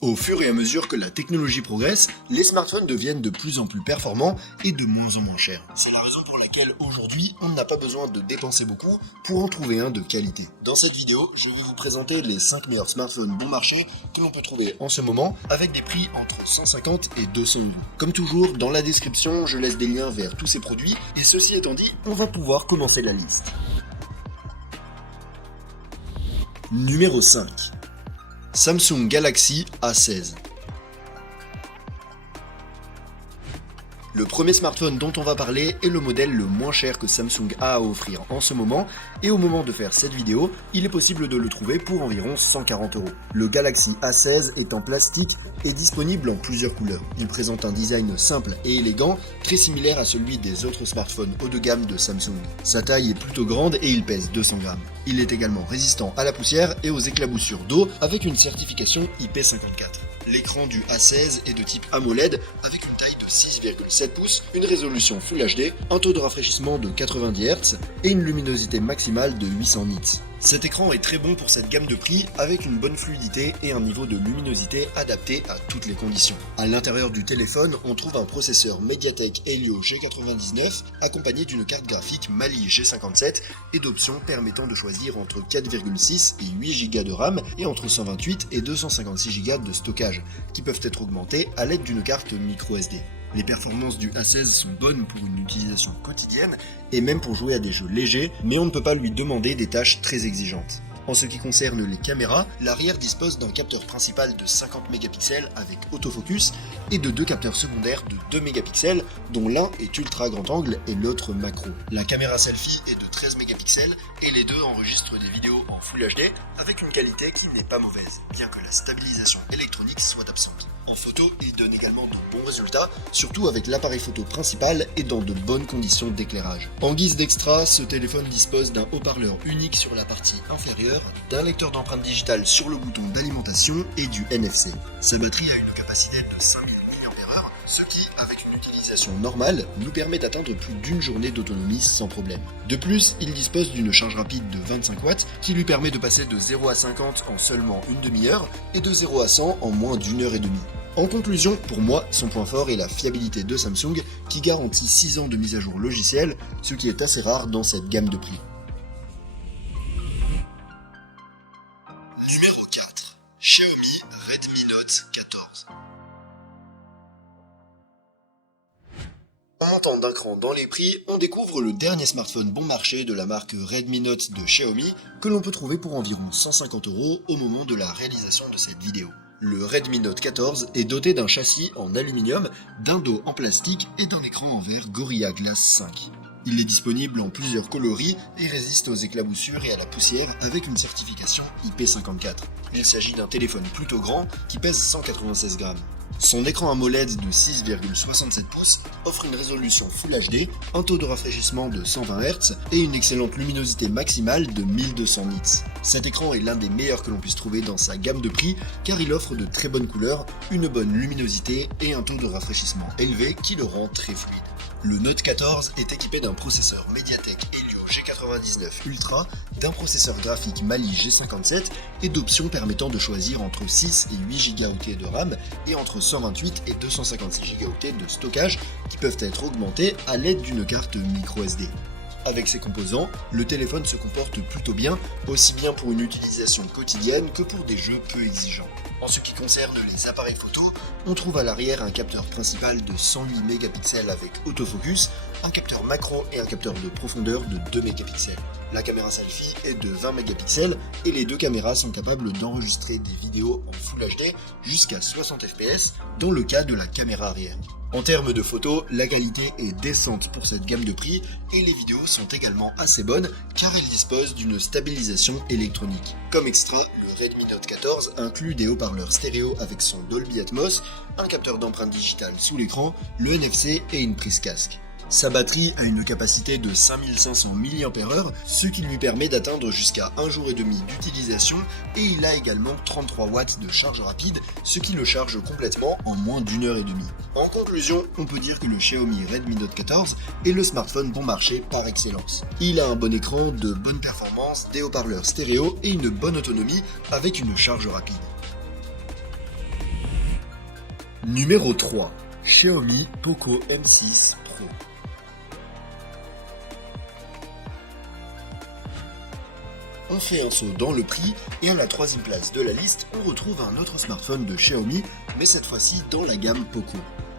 Au fur et à mesure que la technologie progresse, les smartphones deviennent de plus en plus performants et de moins en moins chers. C'est la raison pour laquelle aujourd'hui, on n'a pas besoin de dépenser beaucoup pour en trouver un de qualité. Dans cette vidéo, je vais vous présenter les 5 meilleurs smartphones bon marché que l'on peut trouver en ce moment avec des prix entre 150 et 200 euros. Comme toujours, dans la description, je laisse des liens vers tous ces produits et ceci étant dit, on va pouvoir commencer la liste. Numéro 5. Samsung Galaxy A16. Le premier smartphone dont on va parler est le modèle le moins cher que Samsung a à offrir en ce moment, et au moment de faire cette vidéo, il est possible de le trouver pour environ 140 euros. Le Galaxy A16 est en plastique et disponible en plusieurs couleurs. Il présente un design simple et élégant, très similaire à celui des autres smartphones haut de gamme de Samsung. Sa taille est plutôt grande et il pèse 200 grammes. Il est également résistant à la poussière et aux éclaboussures d'eau avec une certification IP54. L'écran du A16 est de type AMOLED avec une taille de 6,7 pouces, une résolution Full HD, un taux de rafraîchissement de 90 Hz et une luminosité maximale de 800 nits. Cet écran est très bon pour cette gamme de prix avec une bonne fluidité et un niveau de luminosité adapté à toutes les conditions. À l'intérieur du téléphone, on trouve un processeur MediaTek Helio G99 accompagné d'une carte graphique Mali G57 et d'options permettant de choisir entre 4,6 et 8 Go de RAM et entre 128 et 256 Go de stockage qui peuvent être augmentés à l'aide d'une carte microSD. Les performances du A16 sont bonnes pour une utilisation quotidienne et même pour jouer à des jeux légers, mais on ne peut pas lui demander des tâches très exigeantes. En ce qui concerne les caméras, l'arrière dispose d'un capteur principal de 50 mégapixels avec autofocus et de deux capteurs secondaires de 2 mégapixels dont l'un est ultra grand angle et l'autre macro. La caméra selfie est de 13 mégapixels et les deux enregistrent des vidéos en Full HD avec une qualité qui n'est pas mauvaise, bien que la stabilisation électronique soit absente. En photo, il donne également de bons résultats, surtout avec l'appareil photo principal et dans de bonnes conditions d'éclairage. En guise d'extra, ce téléphone dispose d'un haut-parleur unique sur la partie inférieure, d'un lecteur d'empreintes digitales sur le bouton d'alimentation et du NFC. Sa batterie a une capacité de 5000 mAh, ce qui, avec une utilisation normale, nous permet d'atteindre plus d'une journée d'autonomie sans problème. De plus, il dispose d'une charge rapide de 25 watts qui lui permet de passer de 0 à 50 en seulement une demi-heure et de 0 à 100 en moins d'une heure et demie. En conclusion, pour moi, son point fort est la fiabilité de Samsung qui garantit 6 ans de mise à jour logicielle, ce qui est assez rare dans cette gamme de prix. Numéro 4. Xiaomi Redmi Note 14. En montant d'un cran dans les prix, on découvre le dernier smartphone bon marché de la marque Redmi Note de Xiaomi que l'on peut trouver pour environ 150 euros au moment de la réalisation de cette vidéo. Le Redmi Note 14 est doté d'un châssis en aluminium, d'un dos en plastique et d'un écran en verre Gorilla Glass 5. Il est disponible en plusieurs coloris et résiste aux éclaboussures et à la poussière avec une certification IP54. Il s'agit d'un téléphone plutôt grand qui pèse 196 grammes. Son écran AMOLED de 6,67 pouces offre une résolution Full HD, un taux de rafraîchissement de 120 Hz et une excellente luminosité maximale de 1200 nits. Cet écran est l'un des meilleurs que l'on puisse trouver dans sa gamme de prix car il offre de très bonnes couleurs, une bonne luminosité et un taux de rafraîchissement élevé qui le rend très fluide. Le Note 14 est équipé d'un processeur MediaTek Helio G99 Ultra, d'un processeur graphique Mali G57 et d'options permettant de choisir entre 6 et 8 Go de RAM et entre 128 et 256 Go de stockage qui peuvent être augmentés à l'aide d'une carte microSD. Avec ces composants, le téléphone se comporte plutôt bien, aussi bien pour une utilisation quotidienne que pour des jeux peu exigeants. En ce qui concerne les appareils photo, on trouve à l'arrière un capteur principal de 108 mégapixels avec autofocus, un capteur macro et un capteur de profondeur de 2 mégapixels. La caméra selfie est de 20 mégapixels et les deux caméras sont capables d'enregistrer des vidéos en Full HD jusqu'à 60 fps dans le cas de la caméra arrière. En termes de photos, la qualité est décente pour cette gamme de prix et les vidéos sont également assez bonnes car elles disposent d'une stabilisation électronique. Comme extra, le Redmi Note 14 inclut des haut-parleurs stéréo avec son Dolby Atmos, un capteur d'empreinte digitale sous l'écran, le NFC et une prise casque. Sa batterie a une capacité de 5500 mAh, ce qui lui permet d'atteindre jusqu'à 1 jour et demi d'utilisation et il a également 33 watts de charge rapide, ce qui le charge complètement en moins d'une heure et demie. En conclusion, on peut dire que le Xiaomi Redmi Note 14 est le smartphone bon marché par excellence. Il a un bon écran, de bonnes performances, des haut-parleurs stéréo et une bonne autonomie avec une charge rapide. Numéro 3. Xiaomi Poco M6 Pro. On fait un saut dans le prix et à la troisième place de la liste, on retrouve un autre smartphone de Xiaomi, mais cette fois-ci dans la gamme Poco.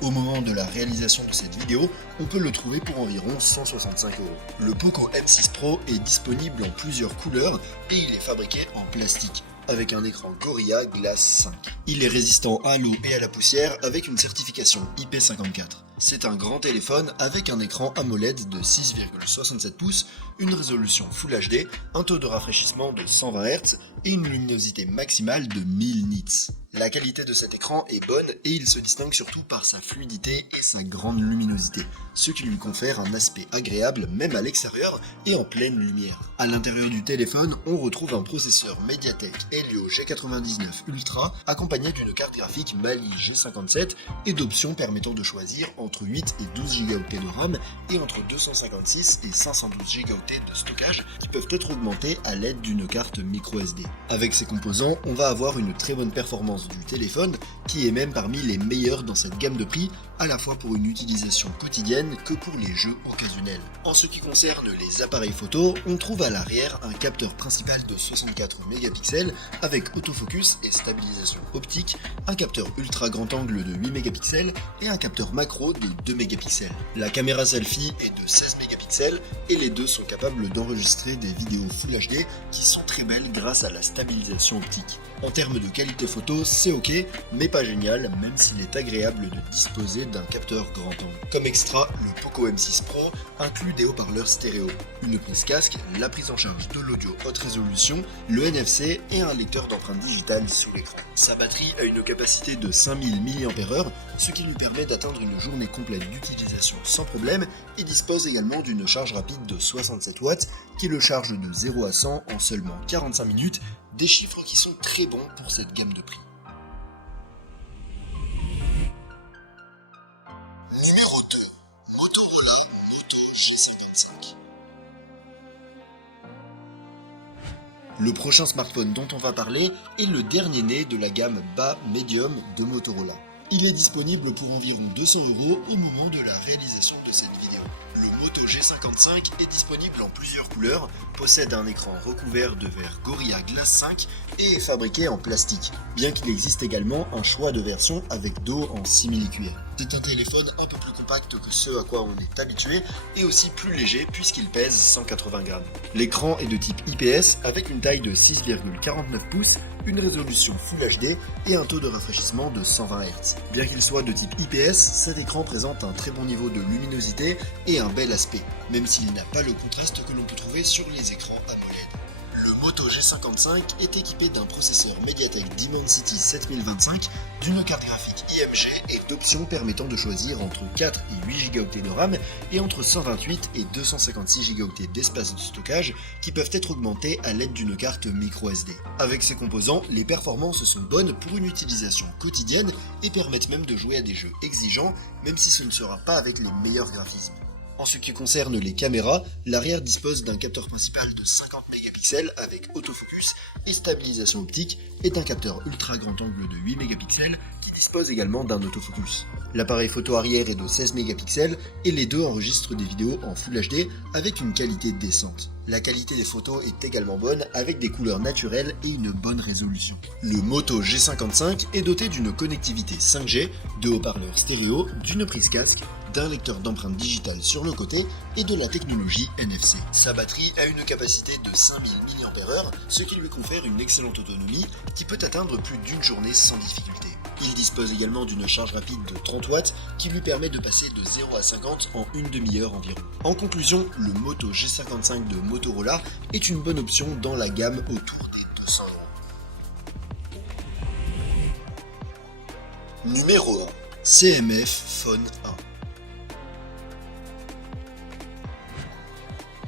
Au moment de la réalisation de cette vidéo, on peut le trouver pour environ 165 €. Le Poco M6 Pro est disponible en plusieurs couleurs et il est fabriqué en plastique, avec un écran Gorilla Glass 5. Il est résistant à l'eau et à la poussière avec une certification IP54. C'est un grand téléphone avec un écran AMOLED de 6,67 pouces, une résolution Full HD, un taux de rafraîchissement de 120 Hz et une luminosité maximale de 1000 nits. La qualité de cet écran est bonne et il se distingue surtout par sa fluidité et sa grande luminosité, ce qui lui confère un aspect agréable même à l'extérieur et en pleine lumière. À l'intérieur du téléphone, on retrouve un processeur MediaTek Helio G99 Ultra accompagné d'une carte graphique Mali G57 et d'options permettant de choisir entre 8 et 12 Go de RAM et entre 256 et 512 Go de stockage qui peuvent être augmentés à l'aide d'une carte microSD. Avec ces composants, on va avoir une très bonne performance du téléphone qui est même parmi les meilleurs dans cette gamme de prix, à la fois pour une utilisation quotidienne que pour les jeux occasionnels. En ce qui concerne les appareils photo, on trouve à l'arrière un capteur principal de 64 mégapixels avec autofocus et stabilisation optique, un capteur ultra grand angle de 8 mégapixels et un capteur macro de 2 mégapixels. La caméra selfie est de 16 mégapixels et les deux sont capables d'enregistrer des vidéos Full HD qui sont très belles grâce à la stabilisation optique. En termes de qualité photo, c'est ok, mais pas génial, même s'il est agréable de disposer d'un capteur grand angle. Comme extra, le Poco M6 Pro inclut des haut-parleurs stéréo, une prise casque, la prise en charge de l'audio haute résolution, le NFC et un lecteur d'empreintes digitales sous l'écran. Sa batterie a une capacité de 5000 mAh, ce qui lui permet d'atteindre une journée complète d'utilisation sans problème et dispose également d'une charge rapide de 67 watts qui le charge de 0 à 100 en seulement 45 minutes, des chiffres qui sont très bons pour cette gamme de prix. Numéro 2. Motorola Moto G55. Le prochain smartphone dont on va parler est le dernier né de la gamme bas médium de Motorola. Il est disponible pour environ 200 € au moment de la réalisation de cette vidéo. Le Moto G55 est disponible en plusieurs couleurs, possède un écran recouvert de verre Gorilla Glass 5 et est fabriqué en plastique, bien qu'il existe également un choix de versions avec dos en simili-cuir. C'est un téléphone un peu plus compact que ce à quoi on est habitué et aussi plus léger puisqu'il pèse 180 grammes. L'écran est de type IPS avec une taille de 6,49 pouces, une résolution Full HD et un taux de rafraîchissement de 120 Hz. Bien qu'il soit de type IPS, cet écran présente un très bon niveau de luminosité et un bel aspect, même s'il n'a pas le contraste que l'on peut trouver sur les écrans AMOLED. Le Moto G55 est équipé d'un processeur MediaTek Dimensity 7025, d'une carte graphique IMG et d'options permettant de choisir entre 4 et 8 Go de RAM et entre 128 et 256 Go d'espace de stockage qui peuvent être augmentés à l'aide d'une carte microSD. Avec ces composants, les performances sont bonnes pour une utilisation quotidienne et permettent même de jouer à des jeux exigeants, même si ce ne sera pas avec les meilleurs graphismes. En ce qui concerne les caméras, l'arrière dispose d'un capteur principal de 50 mégapixels avec autofocus et stabilisation optique et d'un capteur ultra grand angle de 8 mégapixels qui dispose également d'un autofocus. L'appareil photo arrière est de 16 mégapixels et les deux enregistrent des vidéos en Full HD avec une qualité décente. La qualité des photos est également bonne avec des couleurs naturelles et une bonne résolution. Le Moto G55 est doté d'une connectivité 5G, de haut-parleurs stéréo, d'une prise casque, d'un lecteur d'empreintes digitales sur le côté et de la technologie NFC. Sa batterie a une capacité de 5000 mAh, ce qui lui confère une excellente autonomie qui peut atteindre plus d'une journée sans difficulté. Il dispose également d'une charge rapide de 30 watts qui lui permet de passer de 0 à 50 en une demi-heure environ. En conclusion, le Moto G55 de Motorola est une bonne option dans la gamme autour des 200 €. Numéro 1. CMF Phone 1.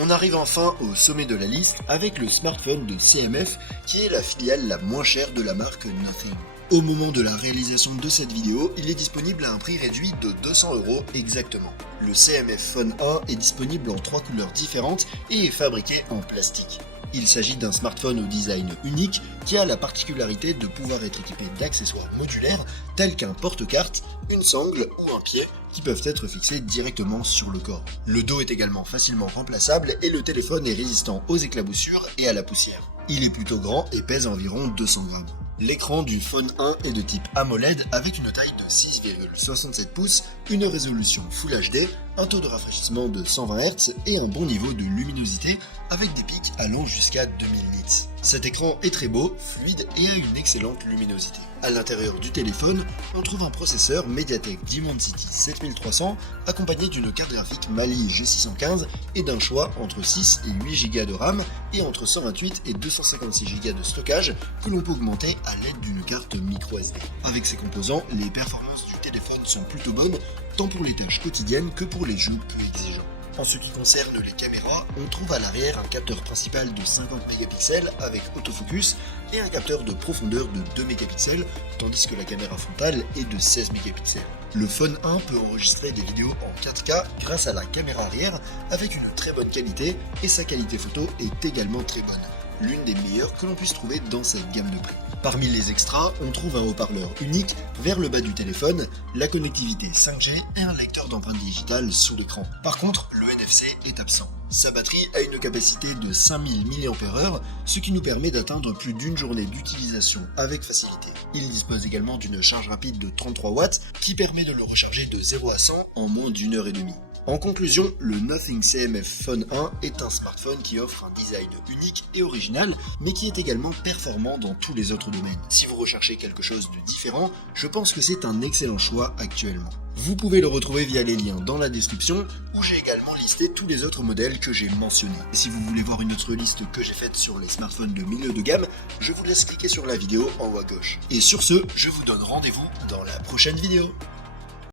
On arrive enfin au sommet de la liste avec le smartphone de CMF qui est la filiale la moins chère de la marque Nothing. Au moment de la réalisation de cette vidéo, il est disponible à un prix réduit de 200 € exactement. Le CMF Phone 1 est disponible en 3 couleurs différentes et est fabriqué en plastique. Il s'agit d'un smartphone au design unique qui a la particularité de pouvoir être équipé d'accessoires modulaires tels qu'un porte-carte, une sangle ou un pied qui peuvent être fixés directement sur le corps. Le dos est également facilement remplaçable et le téléphone est résistant aux éclaboussures et à la poussière. Il est plutôt grand et pèse environ 200 grammes. L'écran du Phone 1 est de type AMOLED avec une taille de 6,67 pouces, une résolution Full HD, un taux de rafraîchissement de 120 Hz et un bon niveau de luminosité avec des pics allant jusqu'à 2000 nits. Cet écran est très beau, fluide et a une excellente luminosité. À l'intérieur du téléphone, on trouve un processeur MediaTek Dimensity 7300 accompagné d'une carte graphique Mali G615 et d'un choix entre 6 et 8 Go de RAM et entre 128 et 256 Go de stockage que l'on peut augmenter à l'aide d'une carte micro SD. Avec ces composants, les performances du téléphone sont plutôt bonnes, tant pour les tâches quotidiennes que pour les jeux peu exigeants. En ce qui concerne les caméras, on trouve à l'arrière un capteur principal de 50 mégapixels avec autofocus et un capteur de profondeur de 2 mégapixels, tandis que la caméra frontale est de 16 mégapixels. Le Phone 1 peut enregistrer des vidéos en 4K grâce à la caméra arrière avec une très bonne qualité et sa qualité photo est également très bonne, l'une des meilleures que l'on puisse trouver dans cette gamme de prix. Parmi les extras, on trouve un haut-parleur unique vers le bas du téléphone, la connectivité 5G et un lecteur d'empreintes digitales sous l'écran. Par contre, le NFC est absent. Sa batterie a une capacité de 5000 mAh, ce qui nous permet d'atteindre plus d'une journée d'utilisation avec facilité. Il dispose également d'une charge rapide de 33 watts qui permet de le recharger de 0 à 100 en moins d'une heure et demie. En conclusion, le Nothing CMF Phone 1 est un smartphone qui offre un design unique et original, mais qui est également performant dans tous les autres domaines. Si vous recherchez quelque chose de différent, je pense que c'est un excellent choix actuellement. Vous pouvez le retrouver via les liens dans la description, où j'ai également listé tous les autres modèles que j'ai mentionnés. Et si vous voulez voir une autre liste que j'ai faite sur les smartphones de milieu de gamme, je vous laisse cliquer sur la vidéo en haut à gauche. Et sur ce, je vous donne rendez-vous dans la prochaine vidéo.